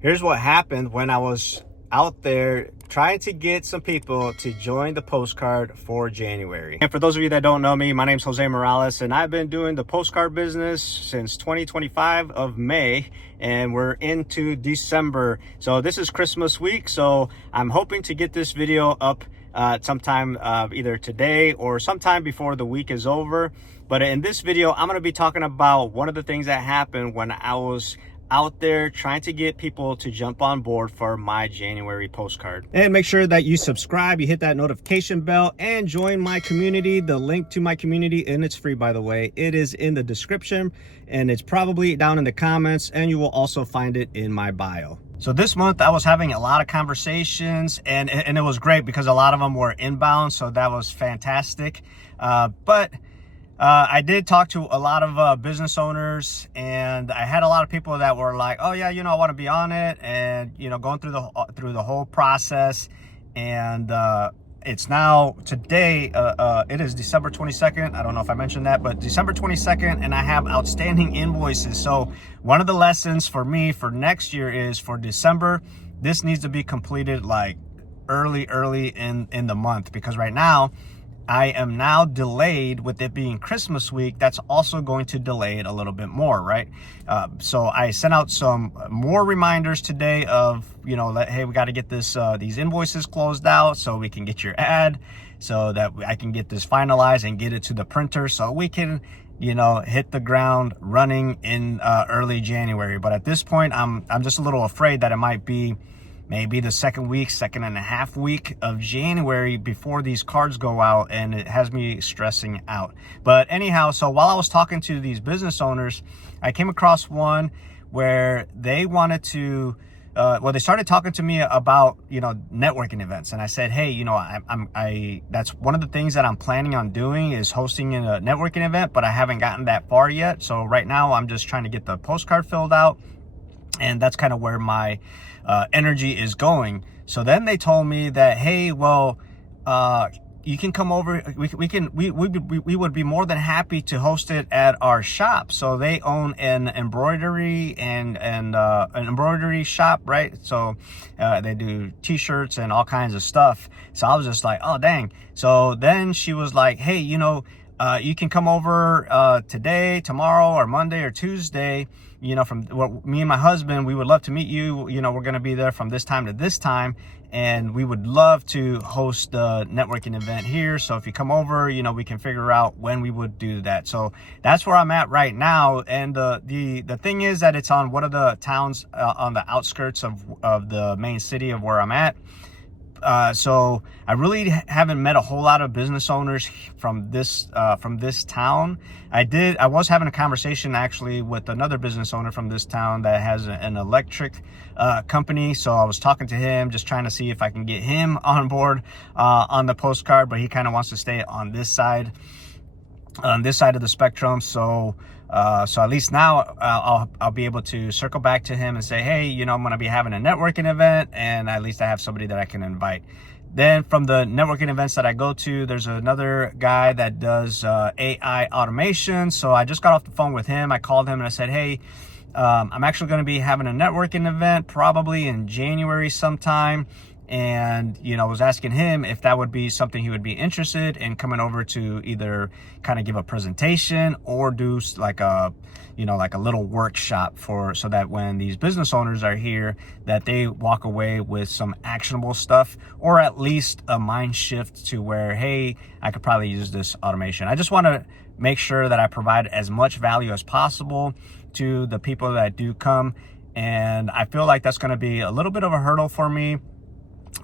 Here's what happened when I was out there trying to get some people to join the postcard for January. And for those of you that don't know me, my name's Jose Morales, and I've been doing the postcard business since 2025 of May, and we're into December. So this is Christmas week, so I'm hoping to get this video up sometime either today or sometime before the week is over. But in this video, I'm going to be talking about one of the things that happened when I was out there trying to get people to jump on board for my January postcard. And make sure that you subscribe, you hit that notification bell, and join my community. The link to my community, and it's free, by the way, it is in the description, and it's probably down in the comments, and you will also find it in my bio. So this month I was having a lot of conversations, and it was great because a lot of them were inbound, so that was fantastic. I did talk to a lot of business owners, and I had a lot of people that were like, oh yeah, I want to be on it, and going through the whole process. And it's now today, it is December 22nd. I don't know if I mentioned that, but December 22nd, and I have outstanding invoices. So one of the lessons for me for next year is for December, this needs to be completed like early in the month, because right now I am now delayed with it being Christmas week. That's also going to delay it a little bit more, right? So I sent out some more reminders today of, hey, we got to get these invoices closed out so we can get your ad, so that I can get this finalized and get it to the printer so we can, hit the ground running in early January. But at this point, I'm just a little afraid that it might be maybe the second and a half week of January before these cards go out, and it has me stressing out. But anyhow, so while I was talking to these business owners, I came across one where they wanted to, they started talking to me about, networking events. And I said, hey, that's one of the things that I'm planning on doing, is hosting a networking event, but I haven't gotten that far yet. So right now I'm just trying to get the postcard filled out, and that's kind of where my energy is going. So then they told me that, hey, well, you can come over. We would be more than happy to host it at our shop. So they own an embroidery and an embroidery shop, right? So they do t-shirts and all kinds of stuff. So I was just like, oh dang. So then she was like, hey, you can come over today, tomorrow, or Monday or Tuesday. From me and my husband, we would love to meet you. We're going to be there from this time to this time, and we would love to host the networking event here. So if you come over, we can figure out when we would do that. So that's where I'm at right now. And the thing is that it's on one of the towns on the outskirts of the main city of where I'm at. So I really haven't met a whole lot of business owners from this town. I was having a conversation actually with another business owner from this town that has an electric company. So I was talking to him, just trying to see if I can get him on board on the postcard, but he kind of wants to stay on this side of the spectrum. So at least now I'll be able to circle back to him and say, hey, I'm going to be having a networking event, and at least I have somebody that I can invite. Then from the networking events that I go to, there's another guy that does AI automation. So I just got off the phone with him. I called him and I said, hey, I'm actually going to be having a networking event probably in January sometime. And, I was asking him if that would be something he would be interested in coming over to either kind of give a presentation or do like a little workshop so that when these business owners are here, that they walk away with some actionable stuff, or at least a mind shift to where, hey, I could probably use this automation. I just want to make sure that I provide as much value as possible to the people that do come. And I feel like that's going to be a little bit of a hurdle for me.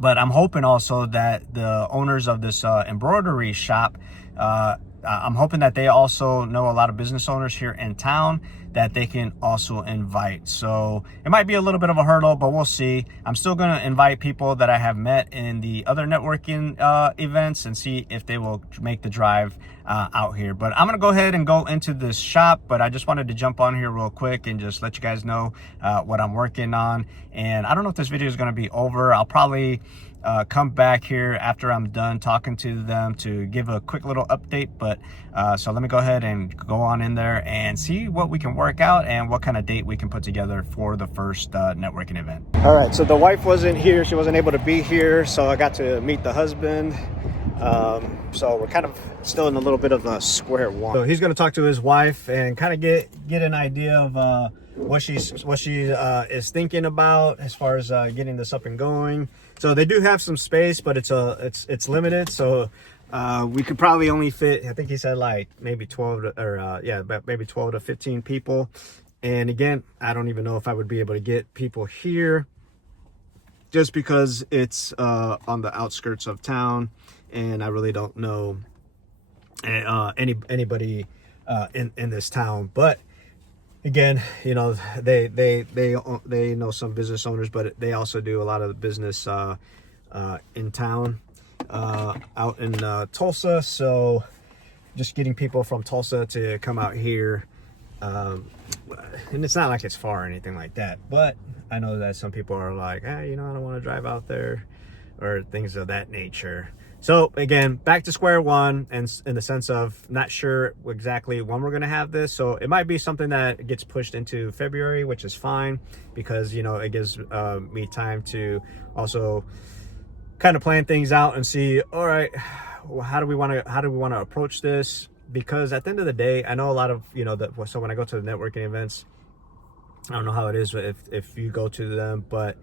But I'm hoping also that the owners of this embroidery shop, I'm hoping that they also know a lot of business owners here in town that they can also invite. So it might be a little bit of a hurdle, but we'll see. I'm still going to invite people that I have met in the other networking events and see if they will make the drive out here. But I'm going to go ahead and go into this shop, but I just wanted to jump on here real quick and just let you guys know what I'm working on. And I don't know if this video is going to be over. I'll probably come back here after I'm done talking to them to give a quick little update. But so let me go ahead and go on in there and see what we can work work out and what kind of date we can put together for the first networking event. All right, so the wife wasn't here. She wasn't able to be here, so I got to meet the husband. So we're kind of still in a little bit of a square one. So he's going to talk to his wife and kind of get an idea of what she is thinking about as far as getting this up and going. So they do have some space, but it's limited. So we could probably only fit, I think he said like maybe 12 to, or maybe 12 to 15 people. And again, I don't even know if I would be able to get people here just because it's on the outskirts of town, and I really don't know anybody in this town. But again, you know, they know some business owners, but they also do a lot of the business in town, out in Tulsa. So just getting people from Tulsa to come out here, and it's not like it's far or anything like that, but I know that some people are like, you know, I don't want to drive out there, or things of that nature. So again, back to square one, and in the sense of not sure exactly when we're going to have this. So it might be something that gets pushed into February, which is fine, because, you know, it gives me time to also kind of plan things out and see, all right, how do we want to approach this? Because at the end of the day, I know a lot of, you know, so when I go to the networking events, I don't know how it is if you go to them, but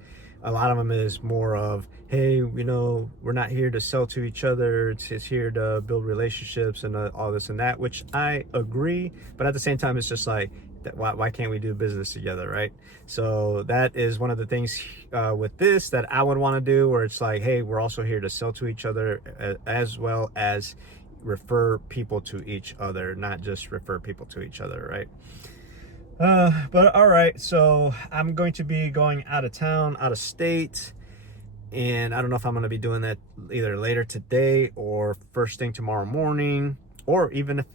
a lot of them is more of, hey, you know, we're not here to sell to each other. It's here to build relationships and all this and that, which I agree. But at the same time, it's just like, why can't we do business together, right? So that is one of the things with this that I would want to do, where it's like, hey, we're also here to sell to each other, as well as refer people to each other, not just refer people to each other, right? But all right, so I'm going to be going out of town, out of state, and I don't know if I'm going to be doing that either later today or first thing tomorrow morning, or even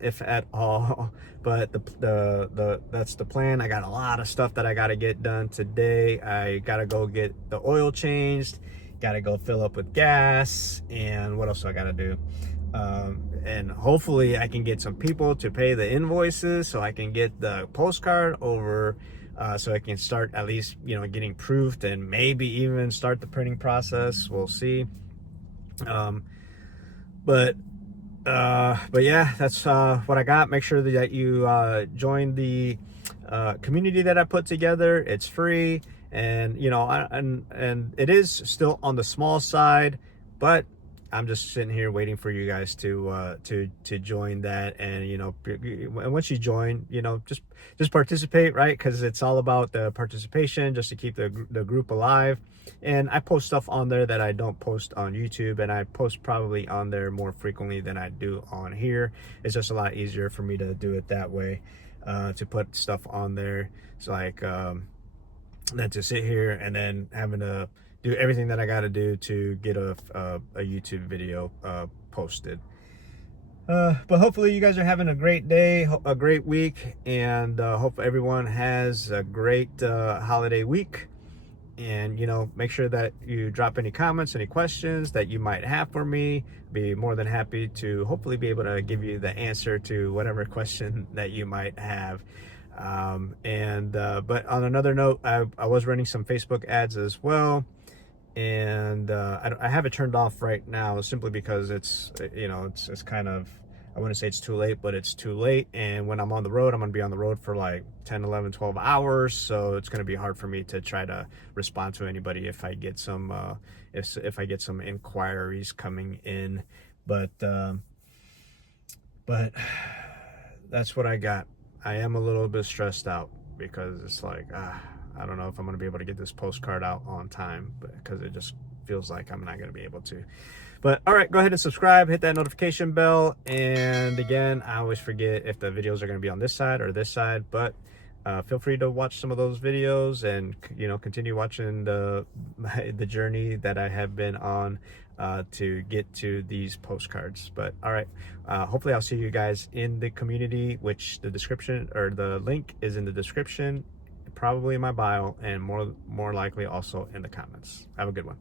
if at all. But that's the plan. I got a lot of stuff that I got to get done today. I got to go get the oil changed, got to go fill up with gas, and what else do I got to do? And hopefully I can get some people to pay the invoices so I can get the postcard over, so I can start at least, you know, getting proofed, and maybe even start the printing process. We'll see. But yeah, that's what I got. Make sure that you join the community that I put together. It's free, and you know, and it is still on the small side, but I'm just sitting here waiting for you guys to join that. And you know, once you join, you know, just participate, right? Because it's all about the participation, just to keep the group alive. And I post stuff on there that I don't post on YouTube, and I post probably on there more frequently than I do on here. It's just a lot easier for me to do it that way, to put stuff on there. It's like than to sit here and then having to do everything that I got to do to get a YouTube video posted. But hopefully you guys are having a great day, a great week, and hope everyone has a great holiday week. And, you know, make sure that you drop any comments, any questions that you might have for me. Be more than happy to hopefully be able to give you the answer to whatever question that you might have. But on another note, I was running some Facebook ads as well. And I have it turned off right now, simply because it's, you know, it's kind of, I wouldn't say it's too late, but it's too late. And when I'm on the road, I'm going to be on the road for like 10, 11, 12 hours. So it's going to be hard for me to try to respond to anybody if I get some, if I get some inquiries coming in. But that's what I got. I am a little bit stressed out because it's like, I don't know if I'm going to be able to get this postcard out on time, because it just feels like I'm not going to be able to. But all right, go ahead and subscribe, hit that notification bell. And again, I always forget if the videos are going to be on this side or this side, but feel free to watch some of those videos, and, you know, continue watching the journey that I have been on to get to these postcards. But all right, hopefully I'll see you guys in the community, which the description, or the link is in the description, probably in my bio, and more likely also in the comments. Have a good one.